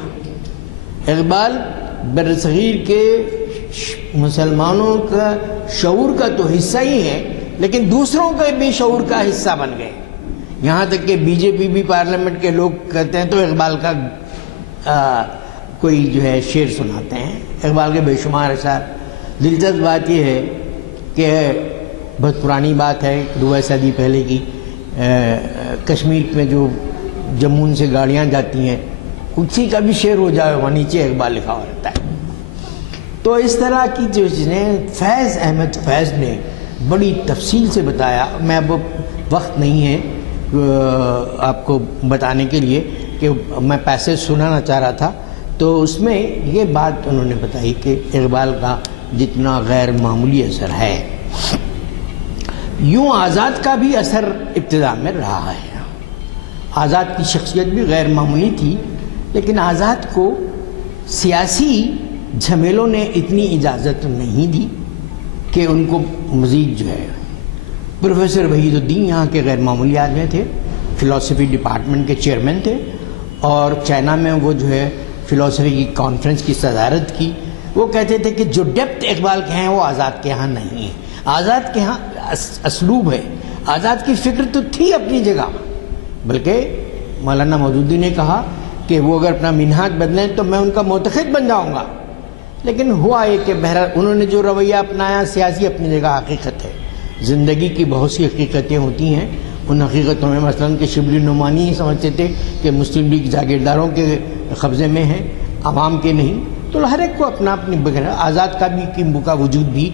اقبال برصغیر کے مسلمانوں کا شعور کا تو حصہ ہی ہے، لیکن دوسروں کے بھی شعور کا حصہ بن گئے. یہاں تک کہ بی جے پی بھی پارلیمنٹ کے لوگ کہتے ہیں تو اقبال کا کوئی جو ہے شعر سناتے ہیں. اقبال کے بے شمار اشعار. دلچسپ بات یہ ہے کہ بہت پرانی بات ہے، ربع صدی پہلے کی. کشمیر میں جو جمون سے گاڑیاں جاتی ہیں، کسی کا بھی شعر ہو جائے وہاں نیچے اقبال لکھا ہوا رہتا ہے. تو اس طرح کی جو چیزیں فیض احمد فیض نے بڑی تفصیل سے بتایا. میں اب وقت نہیں ہے آپ کو بتانے کے لیے کہ میں پیسج سنانا چاہ رہا تھا. تو اس میں یہ بات انہوں نے بتائی کہ اقبال کا جتنا غیر معمولی اثر ہے، یوں آزاد کا بھی اثر ابتدا میں رہا ہے. آزاد کی شخصیت بھی غیر معمولی تھی، لیکن آزاد کو سیاسی جھمیلوں نے اتنی اجازت نہیں دی کہ ان کو مزید جو ہے. پروفیسر وحید الدین یہاں کے غیر معمولی آدمی تھے، فلاسفی ڈپارٹمنٹ کے چیئرمین تھے، اور چائنا میں وہ جو ہے فلاسفی کی کانفرنس کی صدارت کی. وہ کہتے تھے کہ جو ڈیپتھ اقبال کے ہیں وہ آزاد کے ہاں نہیں ہے. آزاد کے ہاں اسلوب ہے. آزاد کی فکر تو تھی اپنی جگہ، بلکہ مولانا مودودی نے کہا کہ وہ اگر اپنا منہاج بدلیں تو میں ان کا معتقد بن جاؤں گا. لیکن ہوا یہ کہ بہرحال انہوں نے جو رویہ اپنایا سیاسی اپنی جگہ حقیقت ہے. زندگی کی بہت سی حقیقتیں ہوتی ہیں. ان حقیقتوں میں مثلاً کہ شبلی نعمانی ہی سمجھتے تھے کہ مسلم لیگ جاگیرداروں کے قبضے میں ہے، عوام کے نہیں. تو ہر ایک کو اپنا اپنی بغیر آزاد کا بھی کا وجود بھی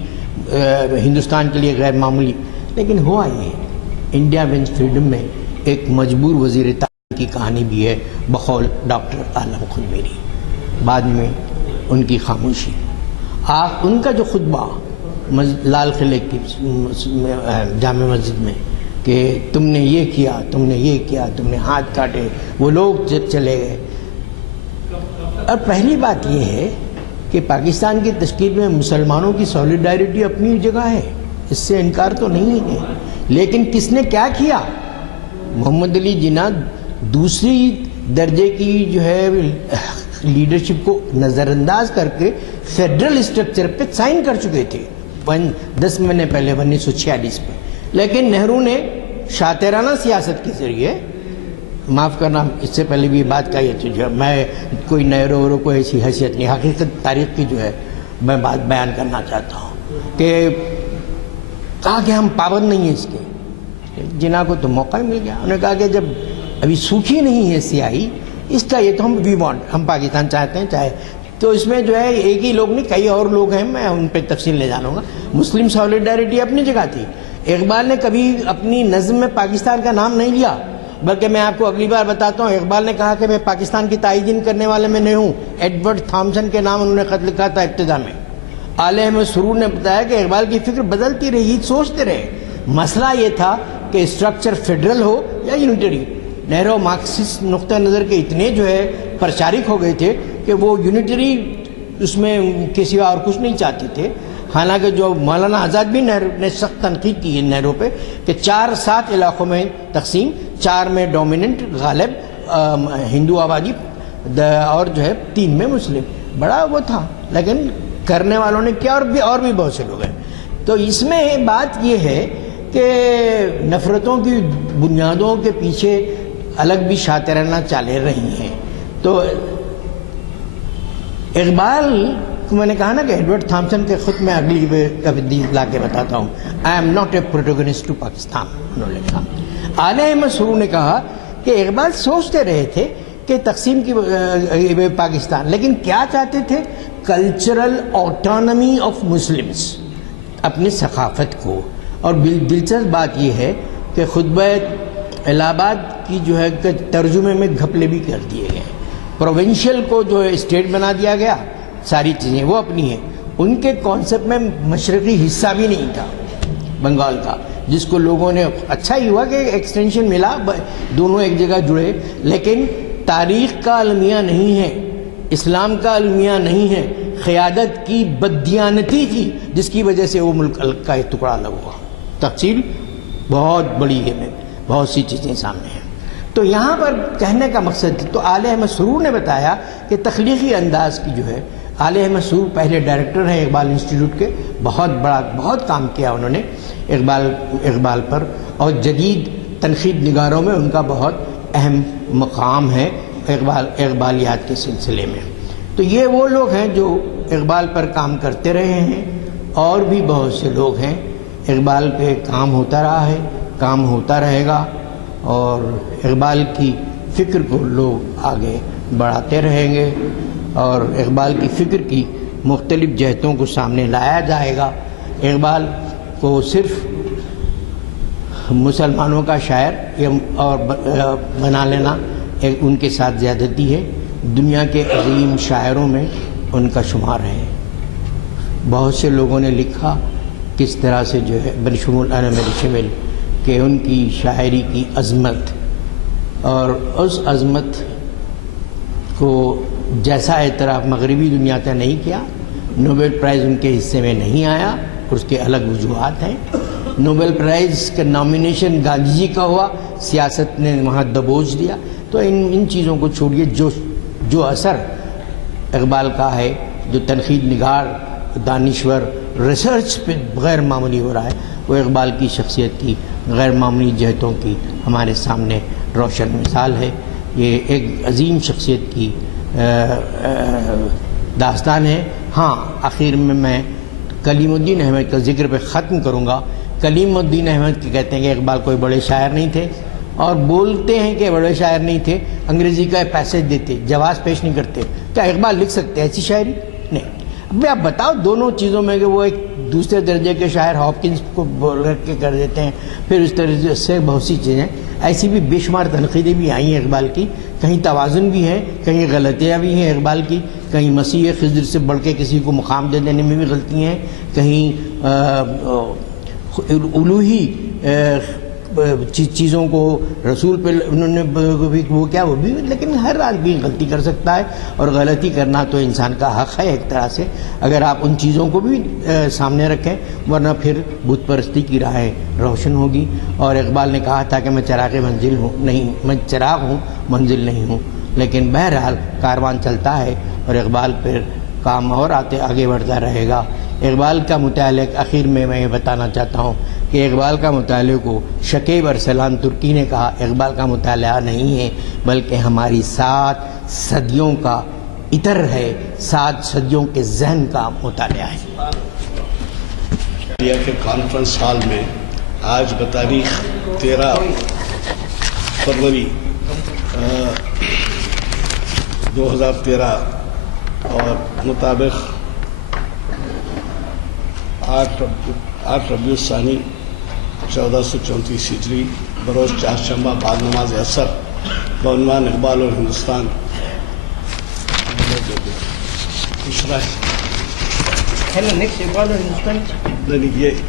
ہندوستان کے لیے غیر معمولی. لیکن ہوا یہ انڈیا ونس فریڈم میں ایک مجبور وزیر کی کہانی بھی ہے بقول ڈاکٹر عالم خود میری. بعد میں ان کی خاموشی. ان کا جو خطبہ لال قلعے کی جامع مسجد میں کہ تم نے یہ کیا، تم نے یہ کیا، تم نے ہاتھ کاٹے، وہ لوگ چلے گئے. اور پہلی بات یہ ہے کہ پاکستان کی تشکیل میں مسلمانوں کی سولیڈیرٹی اپنی جگہ ہے، اس سے انکار تو نہیں ہے. لیکن کس نے کیا کیا؟ محمد علی جناح دوسری درجے کی جو ہے لیڈرشپ کو نظر انداز کر کے فیڈرل اسٹرکچر پہ سائن کر چکے تھے 10 مہینے پہلے 1946 میں. لیکن نہرو نے شاطرانہ سیاست کے ذریعے، معاف کرنا اس سے پہلے بھی بات کہی تھی، جو میں کوئی نہرو کو ایسی حیثیت نہیں، حقیقت تاریخ کی جو ہے میں بات بیان کرنا چاہتا ہوں کہ کہا کہ ہم پابند نہیں ہیں اس کے. جناح کو تو موقع ہی مل گیا. انہوں نے کہا کہ جب ابھی سوکھی نہیں ہے سیاہی اس کا، یہ تو ہم پاکستان چاہتے ہیں چاہے تو اس میں جو ہے ایک ہی لوگ نہیں، کئی اور لوگ ہیں، میں ان پہ تفصیل لے جانوں گا. مسلم سولیڈیرٹی اپنی جگہ تھی. اقبال نے کبھی اپنی نظم میں پاکستان کا نام نہیں لیا، بلکہ میں آپ کو اگلی بار بتاتا ہوں، اقبال نے کہا کہ میں پاکستان کی تعیین کرنے والے میں نہیں ہوں. ایڈورڈ تھامسن کے نام انہوں نے خط لکھا تھا ابتدا میں. آل احمد سرور نے بتایا کہ اقبال کی فکر بدلتی رہی، سوچتے رہے. مسئلہ یہ تھا کہ اسٹرکچر فیڈرل ہو یا یونیٹری. نہرو مارکسسٹ نقطہ نظر کے اتنے جو ہے پرچارک ہو گئے تھے کہ وہ یونیٹری اس میں کے سوا اور کچھ نہیں چاہتے تھے. حالانکہ جو مولانا آزاد بھی نے سخت تنقید کی ہے نہرو پہ کہ 4-7 علاقوں میں تقسیم، 4 میں ڈومیننٹ غالب ہندو آبادی اور جو ہے 3 میں مسلم، بڑا وہ تھا. لیکن کرنے والوں نے کیا، اور بھی بہت سے لوگ ہیں. تو اس میں بات یہ ہے کہ نفرتوں کی بنیادوں کے پیچھے الگ بھی شاطرانہ چالیں رہی ہیں. تو اقبال کو میں نے کہا نا کہ ایڈورڈ تھامسن کے خط میں اگلی کبھی لا کے بتاتا ہوں، I am not a protagonist to Pakistan, انہوں نے کہا. آل احمد سرور نے کہا کہ اقبال سوچتے رہے تھے کہ تقسیم کی پاکستان، لیکن کیا چاہتے تھے؟ کلچرل آٹونمی آف مسلمس، اپنی ثقافت کو. اور دلچسپ بات یہ ہے کہ خطبہ الہ آباد کی جو ہے ترجمے میں گھپلے بھی کر دیے گئے. پروونشل کو جو ہے اسٹیٹ بنا دیا گیا، ساری چیزیں وہ اپنی ہیں. ان کے کانسیپٹ میں مشرقی حصہ بھی نہیں تھا بنگال کا، جس کو لوگوں نے، اچھا ہی ہوا کہ ایکسٹینشن ملا، دونوں ایک جگہ جڑے. لیکن تاریخ کا المیہ نہیں ہے، اسلام کا المیہ نہیں ہے، قیادت کی بددیانتی تھی جس کی وجہ سے وہ ملک کا ایک ٹکڑا الگ ہوا. تفصیل بہت بڑی ہے، بہت سی چیزیں سامنے ہیں. تو یہاں پر کہنے کا مقصد، تو آل احمد سرور نے بتایا کہ تخلیقی انداز کی جو ہے، آل احمد سرور پہلے ڈائریکٹر ہیں اقبال انسٹیٹیوٹ کے، بہت کام کیا انہوں نے اقبال پر، اور جدید تنقید نگاروں میں ان کا بہت اہم مقام ہے اقبالیات کے سلسلے میں. تو یہ وہ لوگ ہیں جو اقبال پر کام کرتے رہے ہیں، اور بھی بہت سے لوگ ہیں. اقبال پہ کام ہوتا رہا ہے، کام ہوتا رہے گا، اور اقبال کی فکر کو لوگ آگے بڑھاتے رہیں گے، اور اقبال کی فکر کی مختلف جہتوں کو سامنے لایا جائے گا. اقبال کو صرف مسلمانوں کا شاعر اور بنا لینا ان کے ساتھ زیادتی ہے. دنیا کے عظیم شاعروں میں ان کا شمار ہے. بہت سے لوگوں نے لکھا کس طرح سے جو ہے بشمول انا میری شمل کہ ان کی شاعری کی عظمت، اور اس عظمت کو جیسا اعتراف مغربی دنیا کا نہیں کیا. نوبل پرائز ان کے حصے میں نہیں آیا، اس کے الگ وجوہات ہیں. نوبل پرائز کا نامینیشن گاندھی جی کا ہوا، سیاست نے وہاں دبوچ دیا. تو ان چیزوں کو چھوڑیے. جو اثر اقبال کا ہے، جو تنقید نگار، دانشور، ریسرچ پہ غیر معمولی ہو رہا ہے، وہ اقبال کی شخصیت کی غیر معمولی جہتوں کی ہمارے سامنے روشن مثال ہے. یہ ایک عظیم شخصیت کی داستان ہے. ہاں، آخر میں کلیم الدین احمد کا ذکر پہ ختم کروں گا. کلیم الدین احمد کے کہتے ہیں کہ اقبال کوئی بڑے شاعر نہیں تھے، اور بولتے ہیں کہ بڑے شاعر نہیں تھے. انگریزی کا پیسج دیتے، جواز پیش نہیں کرتے. کیا اقبال لکھ سکتے ایسی شاعری؟ نہیں. اب آپ بتاؤ دونوں چیزوں میں کہ وہ ایک دوسرے درجے کے شاعر ہاپکنس کو بول کے کر دیتے ہیں، پھر اس طرح سے بہت سی چیزیں. ایسی بھی بے شمار تنقیدیں بھی آئی ہیں اقبال کی، کہیں توازن بھی ہے، کہیں غلطیاں بھی ہیں اقبال کی، کہیں مسیح خضر سے بڑھ کے کسی کو مقام دے دینے میں بھی غلطیاں ہیں، کہیں الوہی چیزوں کو رسول پہ انہوں نے وہ بھی، لیکن ہر آدمی غلطی کر سکتا ہے، اور غلطی کرنا تو انسان کا حق ہے ایک طرح سے، اگر آپ ان چیزوں کو بھی سامنے رکھیں، ورنہ پھر بت پرستی کی راہیں روشن ہوگی۔ اور اقبال نے کہا تھا کہ میں چراغ منزل ہوں نہیں، میں چراغ ہوں منزل نہیں ہوں، لیکن بہرحال کاروان چلتا ہے اور اقبال پھر کام اور آگے بڑھتا رہے گا۔ اقبال کا مطالعہ اخیر میں یہ بتانا چاہتا ہوں کہ اقبال کا مطالعے کو شکیب ارسلان ترکی نے کہا اقبال کا مطالعہ نہیں ہے، بلکہ ہماری 7 صدیوں کا عطر ہے، 7 صدیوں کے ذہن کا مطالعہ ہے۔ کے کانفرنس ہال میں آج بتاریخ 13 فروری 2013 اور مطابق 8 ربیع الثانی 1434 ہجری بروز چہارشنبہ بعد نماز عصر بعنوان اقبال اور ہندوستان دوسرا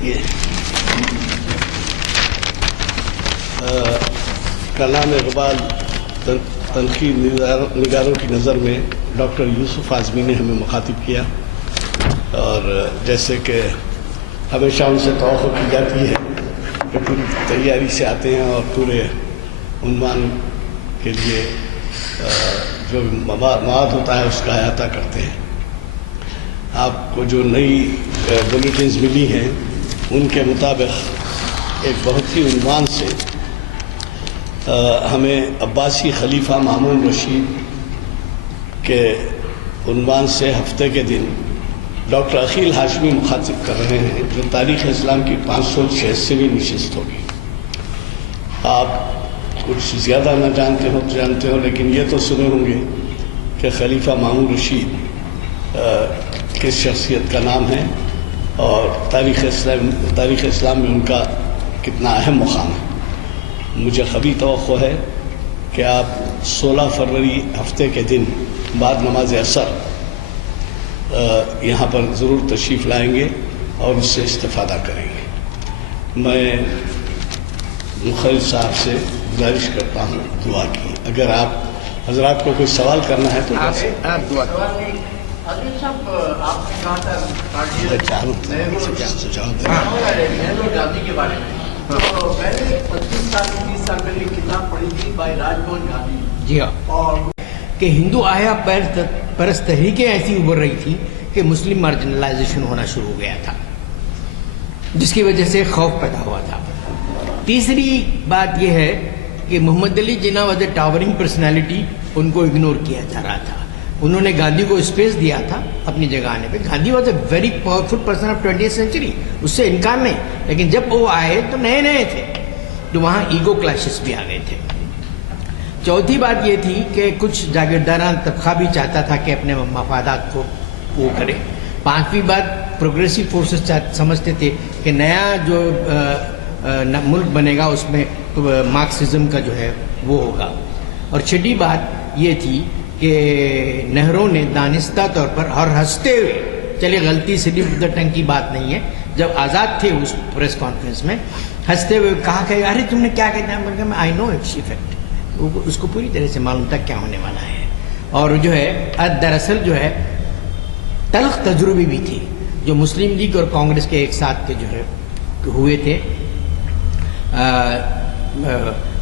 یہ کلام اقبال تنقید نگاروں کی نظر میں ڈاکٹر یوسف اعظمی نے ہمیں مخاطب کیا، اور جیسے کہ ہمیشہ ان سے توقع کی جاتی ہے کہ پوری تیاری سے آتے ہیں اور پورے عنوان کے لیے جو مواد ہوتا ہے اس کا احاطہ کرتے ہیں۔ آپ کو جو نئی بلیٹنز ملی ہیں ان کے مطابق ایک بہت ہی عنوان سے ہمیں عباسی خلیفہ مامون رشید کے عنوان سے ہفتے کے دن ڈاکٹر عقیل ہاشمی مخاطب کر رہے ہیں، جو تاریخ اسلام کی 586ویں نشست ہوگی۔ آپ کچھ زیادہ نہ جانتے ہو لیکن یہ تو سنے ہوں گے کہ خلیفہ مامون رشید کس شخصیت کا نام ہے اور تاریخ اسلام میں ان کا کتنا اہم مقام ہے۔ مجھے قوی توقع ہے کہ آپ 16 فروری ہفتے کے دن بعد نماز عصر یہاں پر ضرور تشریف لائیں گے اور اس سے استفادہ کریں گے۔ میں مخرج صاحب سے گزارش کرتا ہوں دعا کی، اگر آپ حضرات کو کوئی سوال کرنا ہے تو دعا عزیز صاحب، آپ نے کہا تھا نہرو گاندھی کے بارے میں، تو میں نے 25 سال 30 سال پہلے کتاب پڑھی تھی بائی راج موہن گاندھی، جی ہاں، اور کہ ہندو آیا پرست تحریکیں ایسی ابھر رہی تھی کہ مسلم مارجنلائزیشن ہونا شروع ہو گیا تھا، جس کی وجہ سے خوف پیدا ہوا تھا۔ تیسری بات یہ ہے کہ محمد Ali Jinnah was a towering personality, ان کو اگنور کیا جا رہا تھا۔ انہوں نے گاندھی کو اسپیس دیا تھا اپنی جگہ آنے پہ۔ Gandhi was a very powerful person of 20th century, اس سے انکار نہیں، لیکن جب وہ آئے تو نئے تھے، تو وہاں ایگو کلیشز بھی آ گئے تھے۔ چوتھی بات یہ تھی کہ کچھ جاگیرداران طبقہ بھی چاہتا تھا کہ اپنے مفادات کو وہ کرے۔ پانچویں بات، پروگریسو فورسز سمجھتے تھے کہ نیا جو ملک بنے گا اس میں مارکسزم کا جو ہے وہ ہوگا۔ اور چھٹی بات یہ تھی کہ نہرو نے دانستہ طور پر اور ہنستے ہوئے، چلے غلطی سلپ آف دا ٹنگ کی بات نہیں ہے، جب آزاد تھے اس پریس کانفرنس میں ہنستے ہوئے کہا کہ ارے تم نے کیا کہنا ہے، میں آئی نو اٹس ایفیکٹ، اس کو پوری طرح سے معلوم تھا کیا ہونے والا ہے۔ اور جو ہے دراصل جو ہے تلخ تجربے بھی تھے جو مسلم لیگ اور کانگریس کے ایک ساتھ کے جو ہے ہوئے تھے۔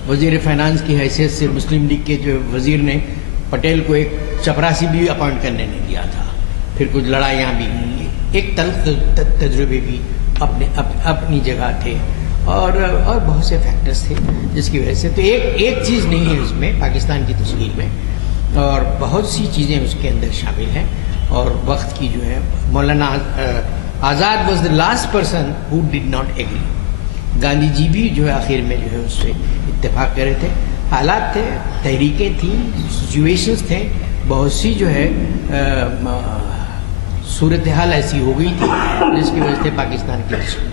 وزیر فائنانس کی حیثیت سے مسلم لیگ کے جو وزیر نے پٹیل کو ایک چپراسی بھی اپوائنٹ کرنے نہیں دیا تھا، پھر کچھ لڑائیاں بھی ہوئی، ایک تلخ تجربے بھی اپنی جگہ تھے، اور بہت سے فیکٹرز تھے جس کی وجہ سے، تو ایک چیز نہیں ہے اس میں پاکستان کی تشکیل میں، اور بہت سی چیزیں اس کے اندر شامل ہیں۔ اور وقت کی جو ہے Maulana Azad was the last person who did not agree, Gandhi ji بھی جو ہے آخر میں جو ہے اس سے اتفاق کر رہے تھے۔ حالات تھے، تحریکیں تھیں، سچویشنز تھے، بہت سی جو ہے صورتحال ایسی ہو گئی تھی جس کی وجہ سے پاکستان کی تشکیل،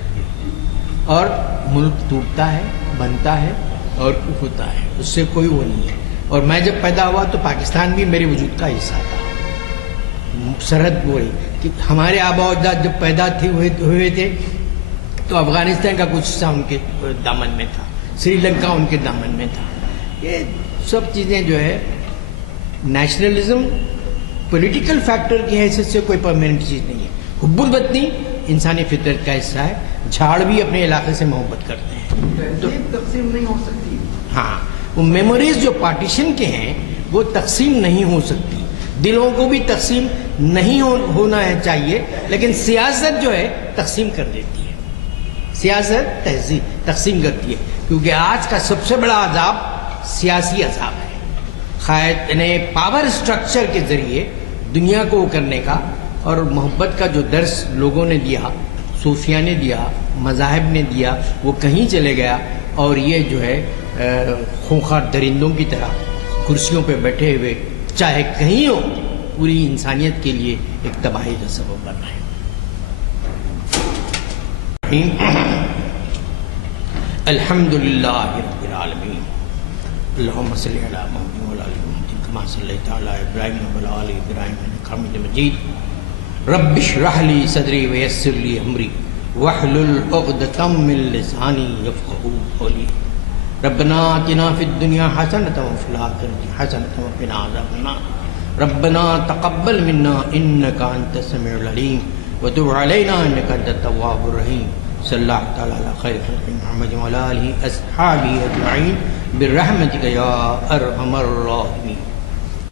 اور ملک ٹوٹتا ہے، بنتا ہے، اور ہوتا ہے، اس سے کوئی وہ نہیں ہے. اور میں جب پیدا ہوا تو پاکستان بھی میرے وجود کا حصہ تھا. سرحد وہ کہ ہمارے آبا و اجداد جب پیدا ہوئے تھے تو افغانستان کا کچھ حصہ ان کے دامن میں تھا، سری لنکا ان کے دامن میں تھا. یہ سب چیزیں جو ہے نیشنلزم پولیٹیکل فیکٹر کی حیثیت سے کوئی پرماننٹ چیز نہیں ہے. حب الوطنی انسانی فطرت کا حصہ ہے. جھاڑ بھی اپنے علاقے سے محبت کرتے ہیں. تو تقسیم نہیں ہو سکتی. ہاں، وہ میموریز جو پارٹیشن کے ہیں وہ تقسیم نہیں ہو سکتی. دلوں کو بھی تقسیم نہیں ہونا ہے چاہیے، لیکن سیاست جو ہے تقسیم کر دیتی ہے. سیاست تقسیم کرتی ہے، کیونکہ آج کا سب سے بڑا عذاب سیاسی عذاب ہے. خواہ نے پاور اسٹرکچر کے ذریعے دنیا کو کرنے کا، اور محبت کا جو درس لوگوں نے دیا، صوفیہ نے دیا، مذاہب نے دیا، وہ کہیں چلے گیا. اور یہ جو ہے خونخوار درندوں کی طرح کرسیوں پہ بیٹھے ہوئے چاہے کہیں ہو، پوری انسانیت کے لیے ایک تباہی کا سبب بن رہا ہے. الحمدللہ رب العالمین. اللہم صلی علی محمد وعلی آل محمد کما صلیت علی ابراہیم وعلی آل ابراہیم انک حمید مجید. رب اشرح لی صدری ویسر لی امری واحلل عقدۃ من لسانی یفقہوا قولی. ربنا آتنا فی الدنیا حسنۃ وفی الآخرۃ حسنۃ وقنا عذاب النار. ربنا تقبل منا انک انت السمیع العلیم وتب علینا انک انت التواب الرحیم. صلی اللہ تعالی علی خیر خلق محمد وعلی آلہ اصحابہ اجمعین برحمتک یا ارحم الراحمین.